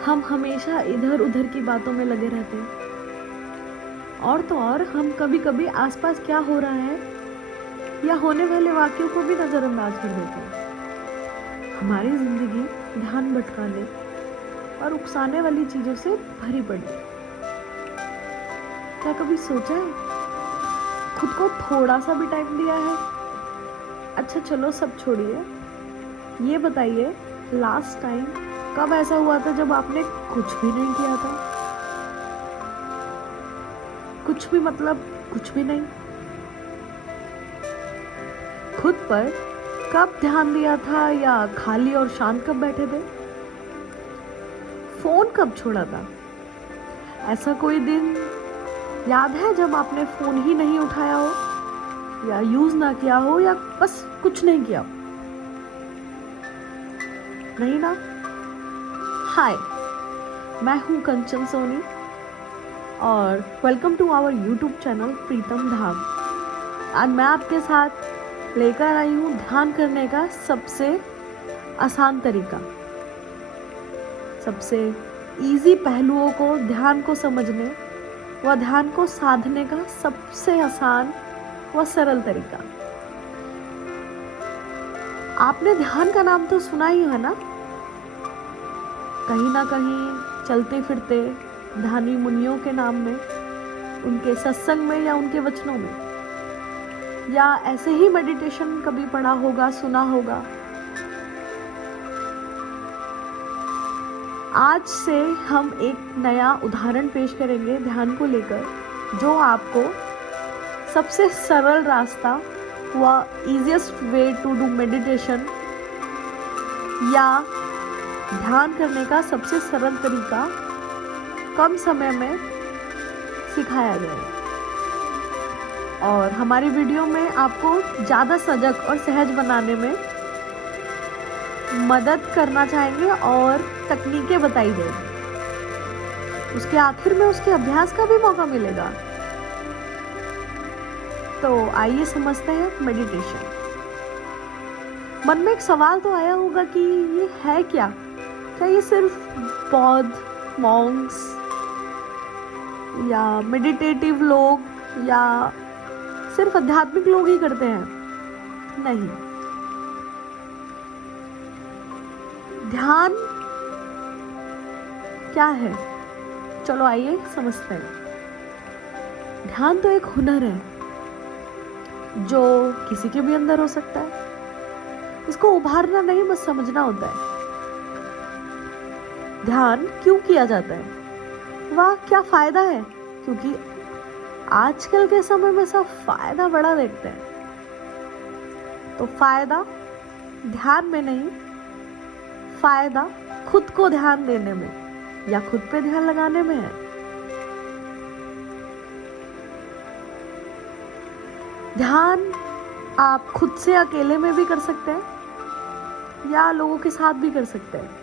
हम हमेशा इधर उधर की बातों में लगे रहते हैं, और तो और हम कभी कभी आसपास क्या हो रहा है या होने वाले वाक्यों को भी नजरअंदाज कर देते हैं। हमारी जिंदगी ध्यान भटकाने और उकसाने वाली चीजों से भरी पड़ी है। क्या कभी सोचा है, खुद को थोड़ा सा भी टाइम दिया है? अच्छा चलो सब छोड़िए, ये बताइए लास्ट टाइम कब ऐसा हुआ था जब आपने कुछ भी नहीं किया था? कुछ भी मतलब कुछ भी नहीं। खुद पर कब ध्यान दिया था, या खाली और शांत कब बैठे थे? फोन कब छोड़ा था? ऐसा कोई दिन याद है जब आपने फोन ही नहीं उठाया हो, या यूज ना किया हो, या बस कुछ नहीं किया? नहीं ना? हाय, मैं हूं कंचन सोनी और welcome to our YouTube channel Pritam Dham. आज मैं आपके साथ लेकर आई हूं ध्यान करने का सबसे आसान तरीका, सबसे इजी पहलुओं को, ध्यान को समझने व ध्यान को साधने का सबसे आसान व सरल तरीका। आपने ध्यान का नाम तो सुना ही है ना? कहीं ना कहीं चलते फिरते ध्यानी मुनियों के नाम में, उनके सत्संग में या उनके वचनों में, या ऐसे ही मेडिटेशन कभी पढ़ा होगा, सुना होगा। आज से हम एक नया उदाहरण पेश करेंगे ध्यान को लेकर, जो आपको सबसे सरल रास्ता व easiest way to do meditation या ध्यान करने का सबसे सरल तरीका कम समय में सिखाया जाएगा। और हमारी वीडियो में आपको ज़्यादा सजग और सहज बनाने में मदद करना चाहेंगे और तकनीकें बताई जाएंगी। उसके आखिर में उसके अभ्यास का भी मौका मिलेगा। तो आइए समझते हैं मेडिटेशन। मन में एक सवाल तो आया होगा कि ये है क्या? क्या ये सिर्फ बौद्ध, मॉन्क्स या मेडिटेटिव लोग या सिर्फ आध्यात्मिक लोग ही करते हैं? नहीं। ध्यान क्या है, चलो आइए समझते हैं। ध्यान तो एक हुनर है जो किसी के भी अंदर हो सकता है। इसको उभारना नहीं, बस समझना होता है। ध्यान क्यों किया जाता है, वाह क्या फायदा है? क्योंकि आजकल के समय में सब फायदा बड़ा देखते हैं। तो फायदा ध्यान में नहीं, फायदा खुद को ध्यान देने में या खुद पे ध्यान लगाने में है। ध्यान आप खुद से अकेले में भी कर सकते हैं या लोगों के साथ भी कर सकते हैं।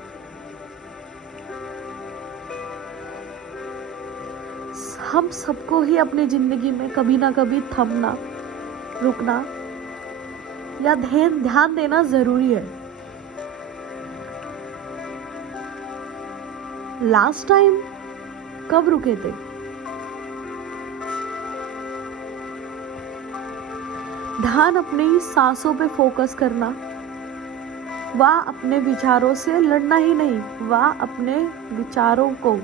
हम सबको ही अपनी जिंदगी में कभी ना कभी थमना, रुकना या ध्यान देना जरूरी है। लास्ट टाइम कब रुके थे? ध्यान अपनी सांसों पे फोकस करना, वह अपने विचारों से लड़ना ही नहीं, वह अपने विचारों को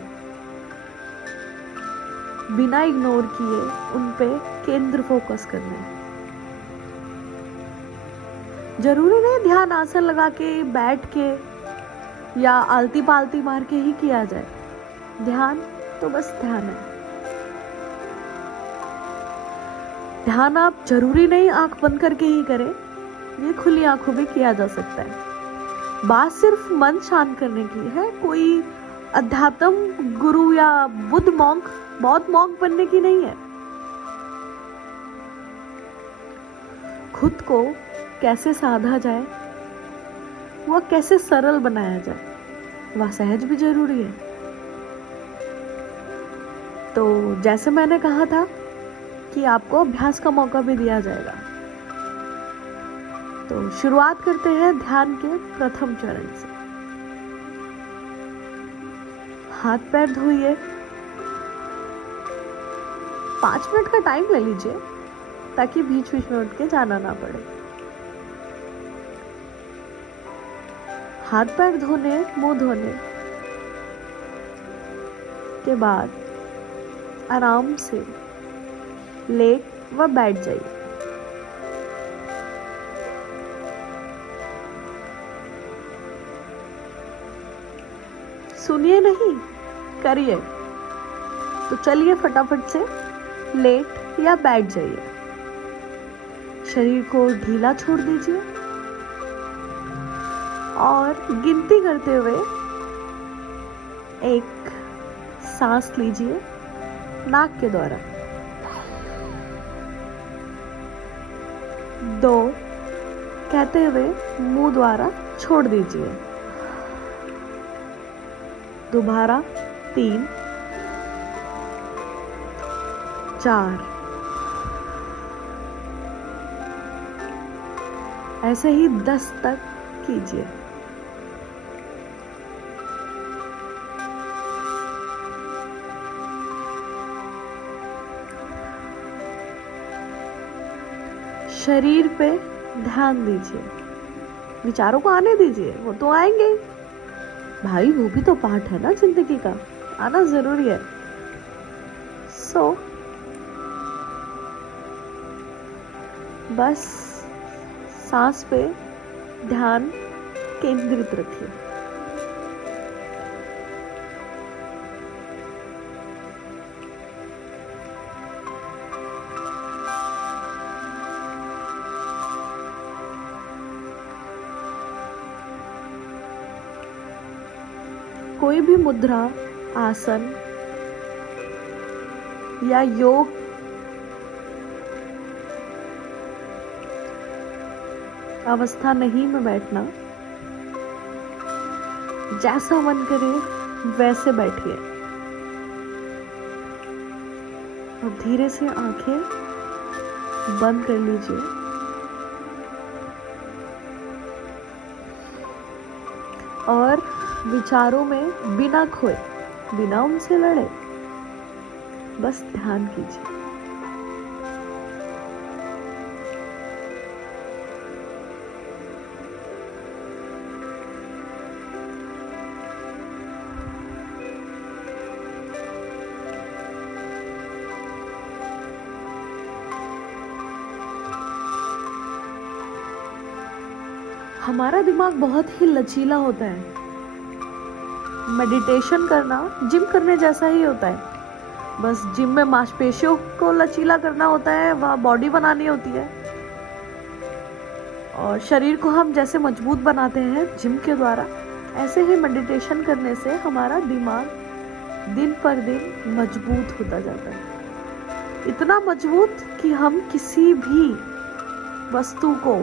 बिना इग्नोर किए उन पे केंद्र फोकस करना है। जरूरी नहीं ध्यान आसन लगा के, बैठ के या आलती पालती मार के ही किया जाए। ध्यान तो बस ध्यान है। ध्यान आप जरूरी नहीं आंख बंद करके ही करें, ये खुली आंखों में किया जा सकता है। बात सिर्फ मन शांत करने की है, कोई अध्यात्म गुरु या बौद्ध मॉन्क बनने की नहीं है। खुद को कैसे साधा जाए, वह कैसे सरल बनाया जाए, वह सहज भी जरूरी है। तो जैसे मैंने कहा था कि आपको अभ्यास का मौका भी दिया जाएगा। तो शुरुआत करते हैं ध्यान के प्रथम चरण से। हाथ पैर धोइए, 5 मिनट का टाइम ले लीजिए ताकि बीच बीच में उठ के जाना ना पड़े। हाथ पैर धोने, मुंह धोने के बाद आराम से लेट व बैठ जाइए। सुनिए नहीं, करिए। तो चलिए फटाफट से लेट या बैठ जाइए। शरीर को ढीला छोड़ दीजिए और गिनती करते हुए एक सांस लीजिए नाक के द्वारा, 2 कहते हुए मुंह द्वारा छोड़ दीजिए, दोबारा 3, 4, ऐसे ही 10 तक कीजिए। शरीर पे ध्यान दीजिए, विचारों को आने दीजिए, वो तो आएंगे भाई, वो भी तो पार्ट है ना जिंदगी का, आना जरूरी है। बस सांस पे ध्यान केंद्रित रखिए। कोई भी मुद्रा, आसन या योग अवस्था नहीं में बैठना, जैसा मन करे वैसे बैठिए और धीरे से आंखें बंद कर लीजिए और विचारों में बिना खोए, बिना उनसे लड़े बस ध्यान कीजिए। हमारा दिमाग बहुत ही लचीला होता है। मेडिटेशन करना जिम करने जैसा ही होता है, बस जिम में मांसपेशियों को लचीला करना होता है, वह बॉडी बनानी होती है, और शरीर को हम जैसे मजबूत बनाते हैं जिम के द्वारा, ऐसे ही मेडिटेशन करने से हमारा दिमाग दिन पर दिन मजबूत होता जाता है। इतना मजबूत कि हम किसी भी वस्तु को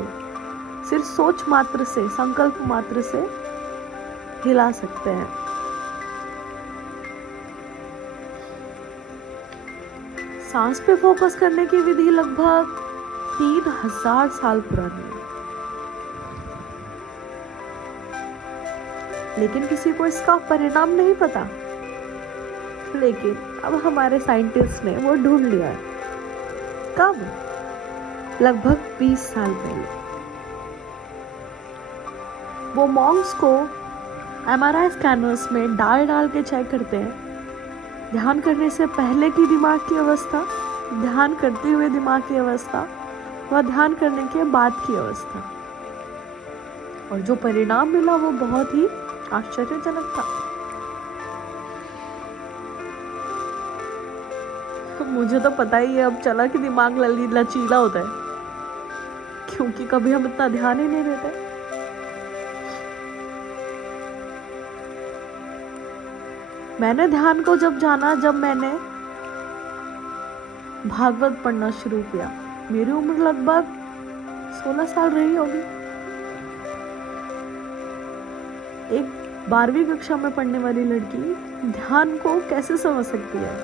सिर्फ सोच मात्र से, संकल्प मात्र से हिला सकते हैं। सांस पे फोकस करने की विधि लगभग 3000 साल पुरानी है, लेकिन किसी को इसका परिणाम नहीं पता। लेकिन अब हमारे साइंटिस्ट ने वो ढूंढ लिया है। कब? लगभग 20 साल पहले। वो मॉन्क्स को MRI स्कैनर्स में डाल के चेक करते हैं, ध्यान करने से पहले की दिमाग की अवस्था, ध्यान करते हुए दिमाग की अवस्था व ध्यान करने के बाद की अवस्था, और जो परिणाम मिला वो बहुत ही आश्चर्यजनक था। मुझे तो पता ही है अब चला कि दिमाग लचीला होता है, क्योंकि कभी हम इतना ध्यान ही नहीं देते। मैंने ध्यान को जब जाना, जब मैंने भागवत पढ़ना शुरू किया, मेरी उम्र लगभग 16 साल रही होगी। एक 12वीं कक्षा में पढ़ने वाली लड़की ध्यान को कैसे समझ सकती है?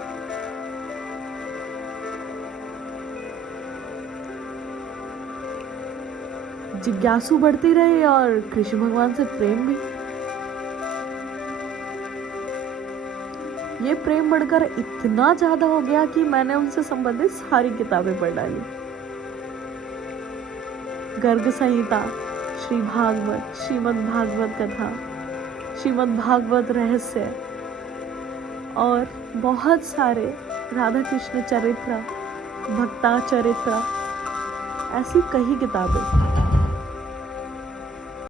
जिज्ञासु बढ़ती रही और कृष्ण भगवान से प्रेम भी। ये प्रेम बढ़कर इतना ज़्यादा हो गया कि मैंने उनसे संबंधित सारी किताबें पढ़ डाली। गर्ग संहिता, श्री भागवत, श्रीमद् भागवत कथा, श्रीमद् भागवत रहस्य और बहुत सारे राधा कृष्ण चरित्र, भक्ता चरित्र, ऐसी कई किताबें।